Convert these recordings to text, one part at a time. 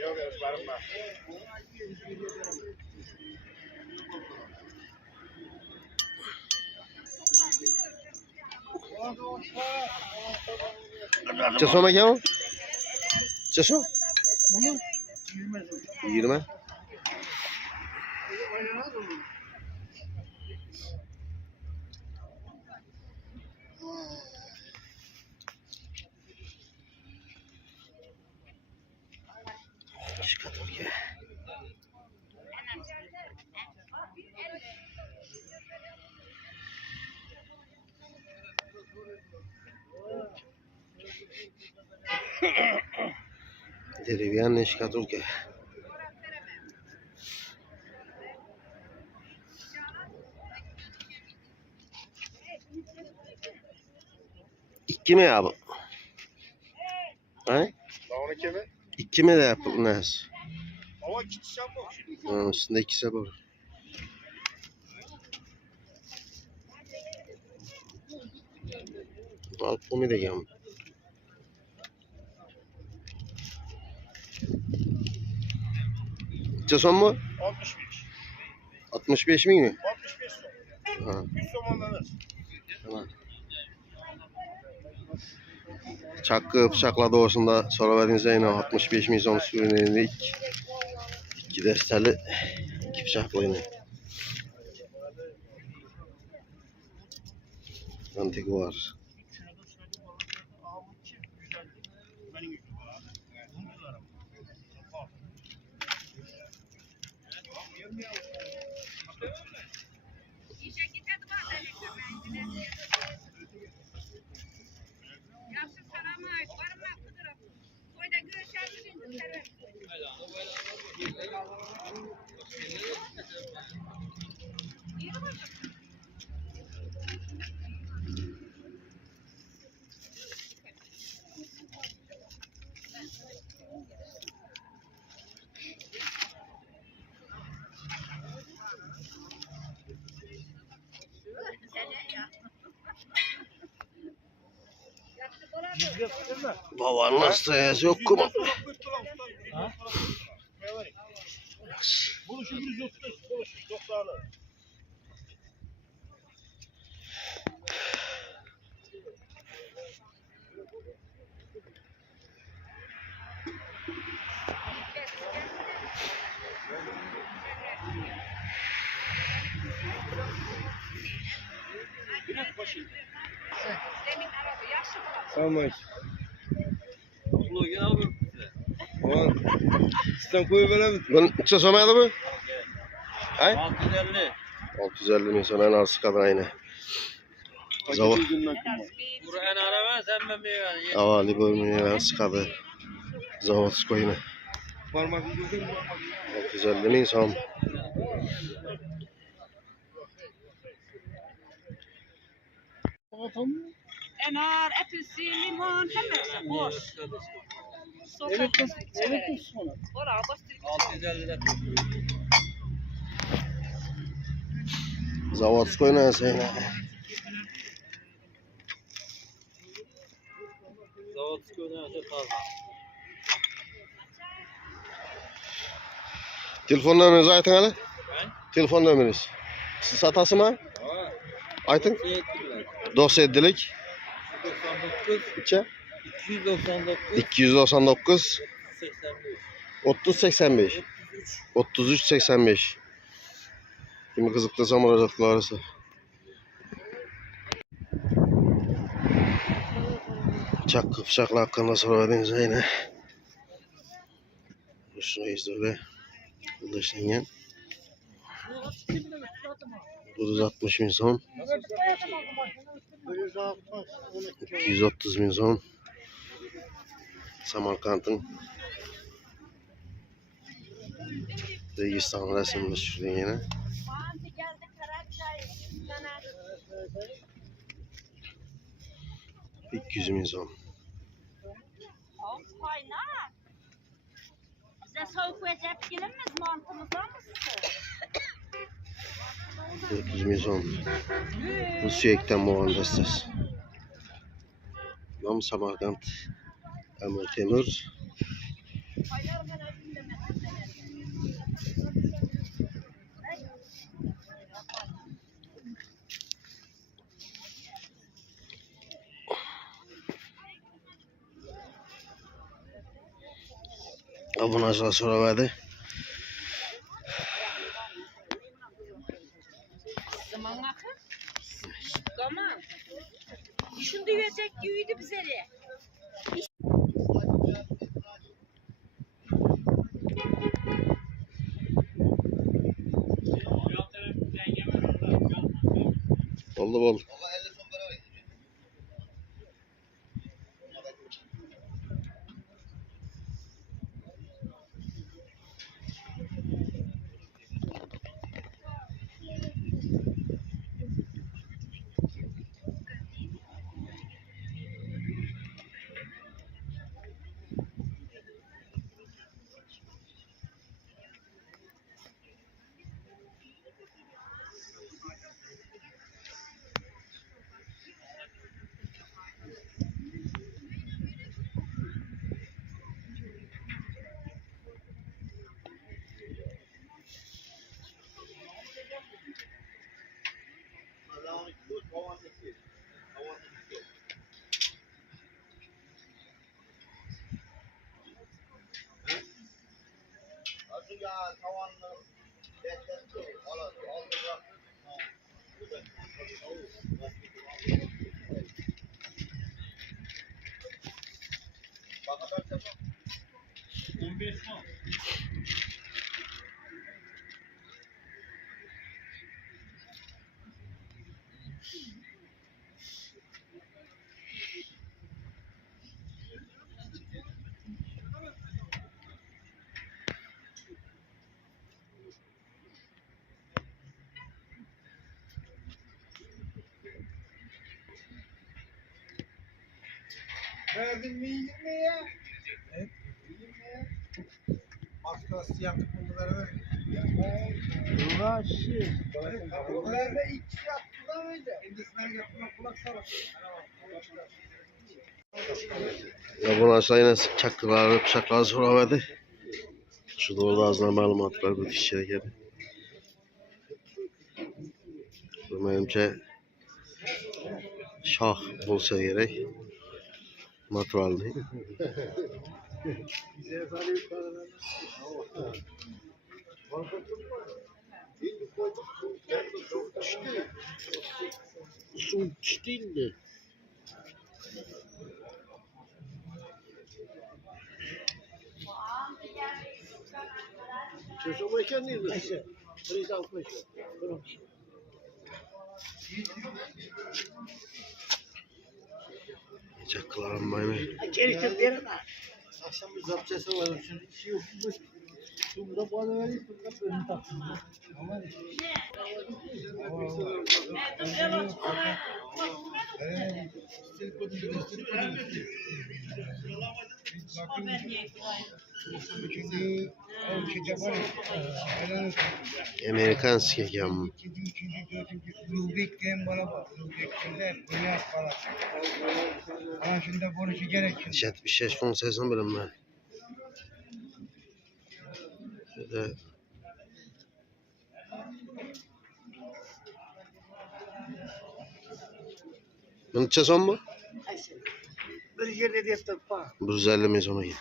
Yok ezberim var. Çeşo mu gel? Çeşo? 20. Şikatorga. Deriviyanli şikatorga. İki mi abi? Ha? Daha 12 mi? İki mi de yapılmaz? Ama gideceğim bak şimdi. Üstünde ikisi var. Alt bu mu da gel? Çeşo mu? 65. 65 mi? 65 son. Ha. 100 somonlanır. Tamam. Çakkı bıçakladı olsunda sonra verdiğinizde yine 65 milyon sürüneydik. İki desteli, iki bıçaklı yine. Antik var. Babanın hastayası yok mu? Bunu şu 130 çok dağılır. Tamam. Ulu gel abi. Aman. Sen koyu verelim. Ben Çeşo mu bu? Hay? 650. 650 milyon sonra en az kadar aynı. Zavod. Bura en araba sen ben bir yani. Avali bölümüne sıkadı. Zavod koyuna. Parmak izledin mi? 650 milyon son. Enar, apelsin, limon, hepsi boş. Evet kız. Evet kız. Oraya bastırıp 650'de. Zavod koyuna sen. Zavod çıkıyor ne fazla. Telefon numarası aytın hele. Ben? Telefon numarası. Siz satası mı? Aa. Aytın. Şey ettiler. 97'lik. 99. İçe. 299. 299. 85. 30-85. 33-85. Kimi kızıklasam olacaklar arası. Çakkı bıçakla hakkında sonra verdiğiniz yine. Şunu izle. Ulaşın 960 bin son. 230 bin son. Samarkand'ın Registan resimli şurada yine. 200 bin son. Bize soğuk verecek geliniz mantımıza mı? 400 bin son. Bu sürekli muhan destesi. Adam Samarkand Emir Temur. Abunajlar so'ravadi. Zaman akı. Zaman. Şunu yiyecek yüydü bize de. Oldu. Verdin mi 20'ye? Evet. 20'ye. Maskası yaptık bunları ver. Uğraşı. Bunlarda ikisi yaptılar mıydı? Hindistan yaptılar kulak sarısı. Abunajlar yine çakıları, bıçakları so'ravadi. Shu to'g'rida ozgina ma'lumotlar o'tish kerak edi. Menimcha shoh bo'lsa kerak. Naturalniy. Su düştü indi. Çözümleşen değil mi? Neyse. Kriz altmışı. Çakılarım maymi. Geliştim bir yana. Akşam bir zapçası var. Şey yokmuş. Şunda bana verip burada bölüm taktım. Ama ne? Amerikanski ekan. Lubek'ten bana bak. Lubek'ten oynayıp falan. Ama şimdi konuşu gerek. 76 funksiyasini bilaman. Buncha so'mmi? Bir yerde deb turibman. 150 ming so'm ekan.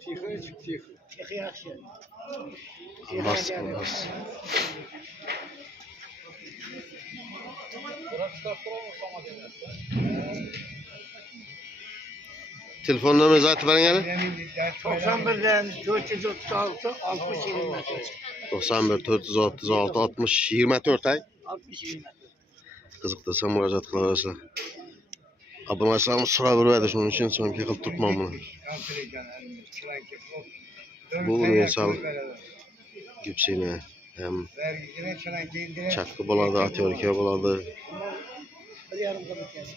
Tixo, tixo. Tixo yaxshi. Olmaz. Telefon numarangizni aytib bering yana. 91'den 436 60 24. 91 436 60 24 ay. 60 24. Qiziqtirsa murojaat qilaverasizlar. Abunajlarimiz so'raveradi, shuning uchun so'mga qilib turibman buni. Bu universal gipsini ham chakka bo'ladi, atyorka bo'ladi. Bir yarım kadar kes.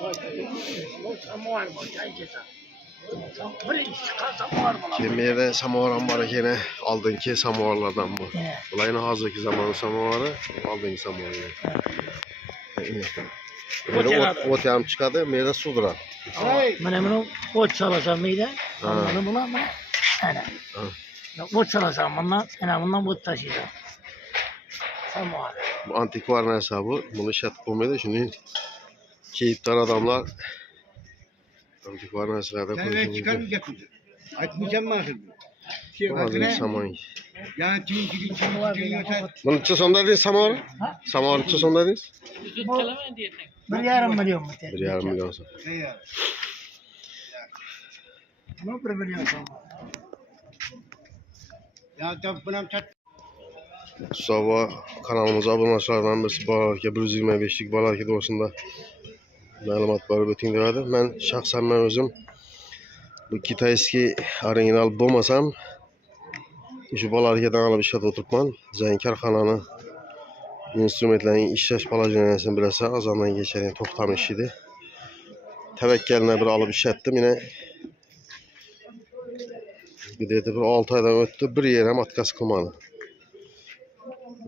Bu çay. Bu samovar bu çay keser. Bir iş çıkarsam var mı lan? Kemiyede samovaram var yine. Aldınki samovarlardan bu. He. Bulayın hazırki zamanın samovarı, aldınki samovarı. Böyle ot yarım çıkadı, meyde su durar. Mana bunu ot çalışan mıydı? Ha. Anladın mı lan? Ana. Ot çalışan bundan, bundan ot taşıyacağım. Samovar. Bu antikvar hesabı, bunu şart bulmaydı. Şimdi keyifler adamlar antikvar hesabı Sen ben çıkarmayacaksın. Açmayacağım mı ahır? Bazı saman. Yani çiğin yoksa Bunun için sonunda değil samovar. Ha? Samovar için sonunda değil. Bu 1,5 milyon mu? 1,5 milyon. ne ya? Bu 1 milyon samovar. Ya tabi buna çat. Sabah kanalımıza abone olmalardan birisi Balarki 125'lik Balarki doğusunda məlumatları bütün verdi. Ben şahsen ben özüm bu Kitayski orijinal bulmasam şu Balarki'den alıp işe oturtmam. Zenkar kananı instrumentlerin işleş balacanesini bilese azandan geçerin toptam işiydi. Tevekkeline bir alıp iş ettim yine. Bir dedi bir 6 aydan öttü bir yere matkas kılmadı.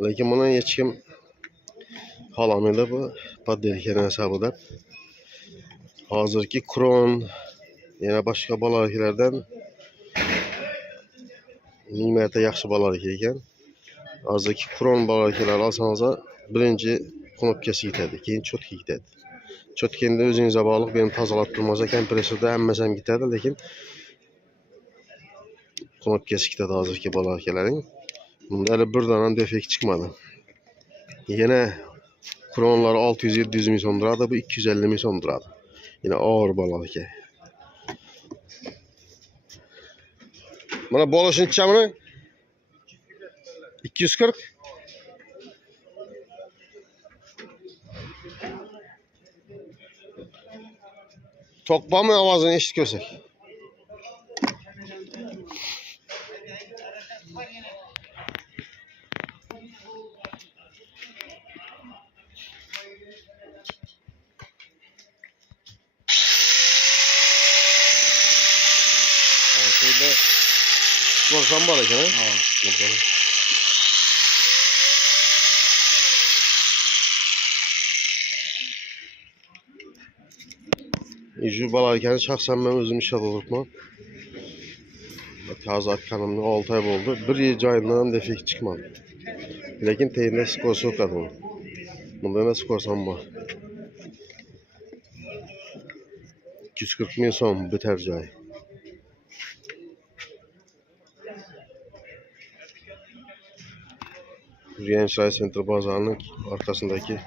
Lakin buna yetişkim halamıyla bu paddelikenin hesabı da. Hazırki kron yine başka balarkilerden nimete yaxşı balarki ekan. Hazırki kron balarkiler alsanızda birinci knopkası gitedi, keyin çotki gitedi. Çotkinde özünüze bağlı benim tazalattırmasa kompresörde emmesem gitedi, lakin knopkası gitedi hazırki balarkilerin. Bunda öyle bir tane defekt çıkmadı. Yine kronlar 600-700 milyon lirada, bu 250 milyon lirada. Yine ağır balık. Bana boluşun çamını 240. Tokba mı avazını eşit görsek? Şöyle korsan balık ha? Şu balarken şahsen ben özüm işe olurtmam. Taze kanımda 6 ay oldu. Bir cayından defekt çıkmadı. Lakin teyinde skorsu yok adamın. Bunda ne skorsam bu? 240 bin son biter cay. Genç Ray Center pazarının arkasındaki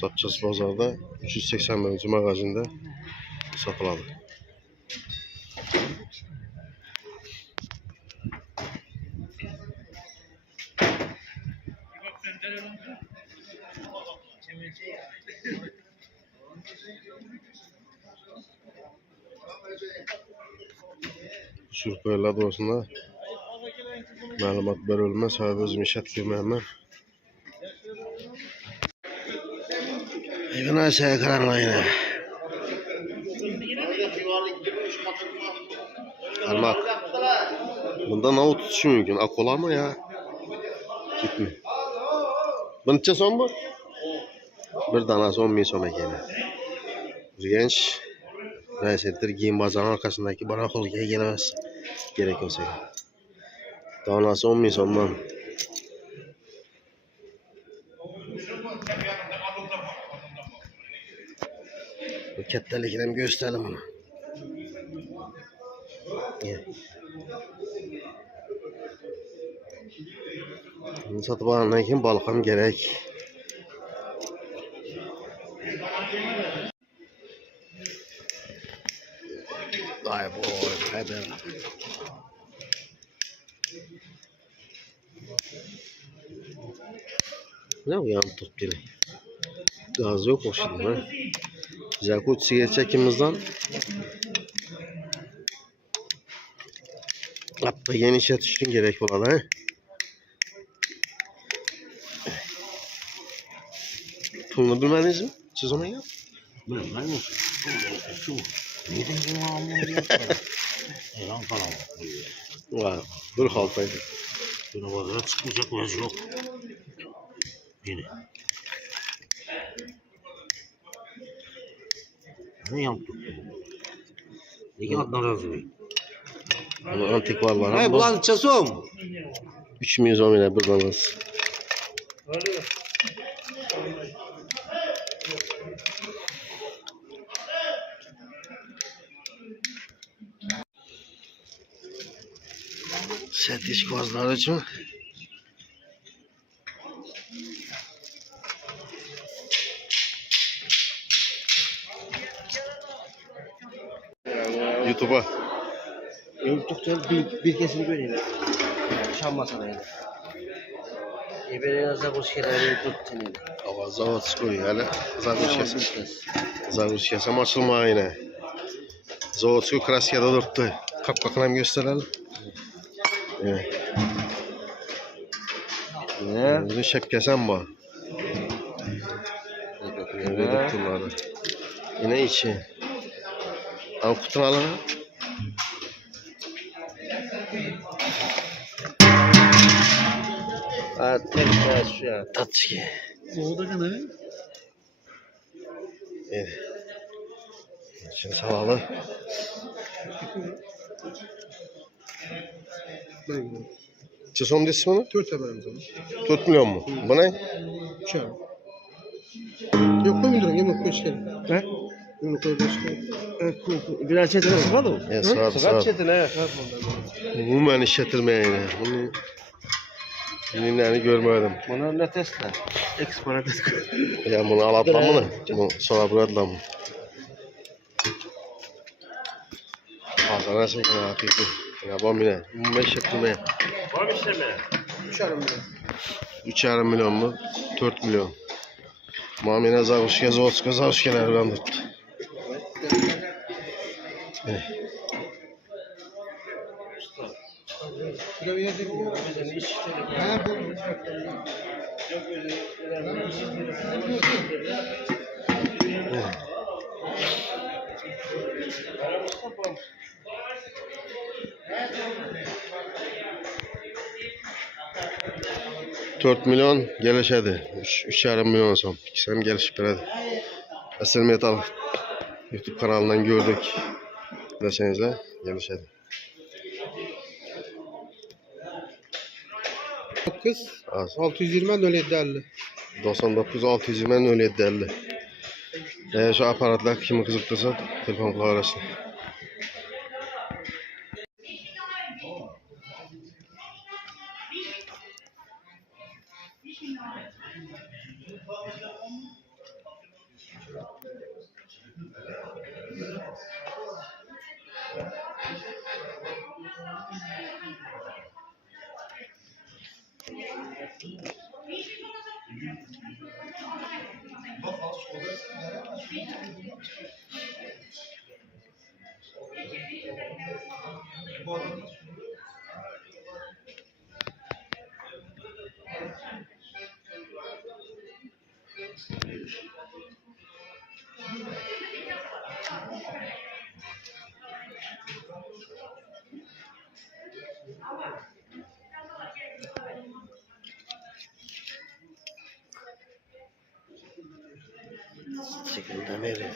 satacağız pazarda 380 birinci magazinde satıladı. Şurköyler doğusunda məlumat verilmez. Sahibi özüm işet girmeyemem. Evin aşağıya karanlığa yine. Almak. Bunda ne tutuşu mümkün? Akola mı ya? Gitmiyor. Bunun için son mu? Bir tanesi 10 bin son ekene. Bir genç Raycenter giyim bazanın arkasındaki barakolgaya gelemez. Gerek olsa. Tanesi 10 bin sondan. Bu kettelikini gösterelim bunu. Bunu satıp alandan keyin balıqam gerek. Ay bu hayda. Ne uyan tut gene. Gaz yok o şimdi ha. Jakut sigaret çekimizden hatta yeni işe düştün gerek oladı ha. Pulunu bilmediniz mi? Siz onu yap. Bilmem mi? Şu. Neden bu amına yapıyor? Elan falan. Var. Bir haltaydı. Bunu pazara çıkmayacak vacı yok. Yine. Ne yaptık? Ne adına razı mıyım? Bunu antik varlar. Hey bulan çasom. 310 ile buradan alırız. Setiş kozları için YouTube'a YouTube'da bir kesim göreyim. Şam masalayla. Ben azı hoş geldin tutun. hava zavod koyuyor hele. Zavruşkasam açılmaya yine. Zavodskoy kraskada durdu. Kapkakını hem gösterelim. Evet. Ne? Bizim şepkesen bu. Verdik bunları. Yine içi. Al kutunu alalım. Ha, tek şu. Tatçı. O da ne? Evet. Şimdi salalı. Çıson ismini? 4 haberimiz var. 4 milyon mu? Bu ne? 3 abi. Yok koymayın yemek koy işte. Ne? Yemek koy işte. Biraz çetine sıkadı mı? Sağ Sıkat çetine. Bu ben işletirmeye yine. Bunu yine görmedim. Bunu ne testler? Ekspora test. Ya bunu alatla mı? Bunu sonra bırakla mı? Pazara çekin hakiki. Ya bu yine. Bu işletirmeye. 3,5 milyon mu? 4 milyon. Mamine zavuşka zavuşka zavuşkalar verandırdı. Şuraya yazık. Ha bu. Dört milyon gelişedi. 3,5 milyon son. İkisem gelişip veredi. Esel Metal YouTube kanalından gördük. Desenizle gelişedi. 9 Az. 620 0750. 99 620 öyle edildi. Şu aparatlar kimi kızıktırsa telefon kulağı arasın. Şekilde verin.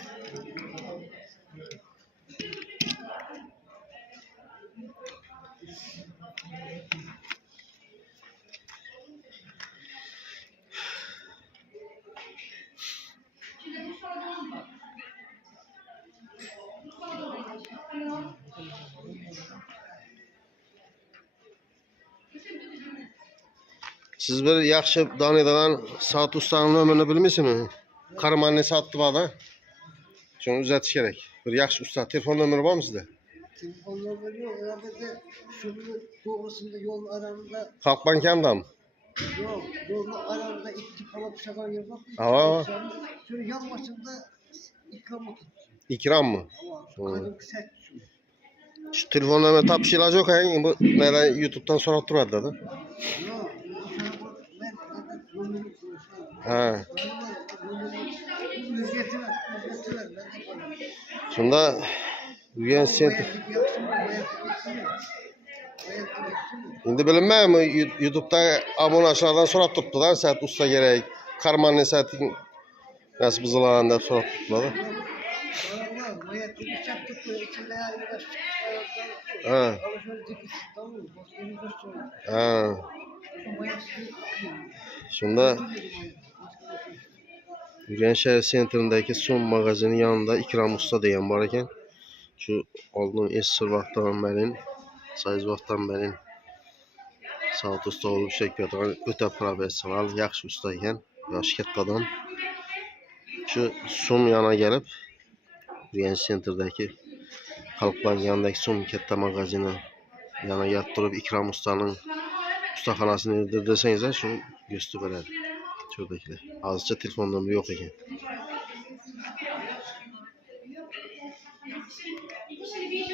Siz bir yaxshi daniydigan soat ustanın nömrünü bilmisiniz? Qarmanni sotdi bada. Şunu uzatish kerak. Bir yaxshi usta telefon nömrü var mı sizde? Telefonlar veriyor. Herhalde de şunun doğrusunda yol arasında Halkbank yanında mı? yok. Yolun arasında iki falan şaka yer bak. Ava. Şöyle yan başında ikram otur. İkram mı? Ama kadın sert düşün. Şu telefon nömrü tapış ilacı yok yani. Bu nereden YouTube'dan sonra durardı da. Yok. Ben bunu Ha. ücreti ver. Ücreti ver. Ben de yaparım. Şunda Güven Center. Bayağı bir yaksın, bayağı Endi bilinmaymi YouTube'da obunachilardan so'rab turibdilar, sat usta kerak. Karmanli sating nasıl buzilan deb so'rab turibdilar. Vallahi mayat gibi çaktık böyle içinde yani biraz çıkmış. Ha, Alışveriş dikisi tamam mı? Başka bir şey yok. ha. Şu mayat suyu Shunda Gençler Center'ındaki son magazinin yanında İkram Usta degan var ekan. Şu oldin esir vaqtdan beri, sayz vaqtdan beri Saat usta olib ishlab keladigan o'ta professional, yaxshi usta ekan, yoshi katta odam. Shu sum yana kelib, Genç Center'dagi Xalqbank yanidagi sum katta magazini yana kelib turib İkram Ustaning ustaxonasini desangiz, shuni ko'rsatib beradi. Şuradakiler. Hozircha telefon nomeri yo'q ekan.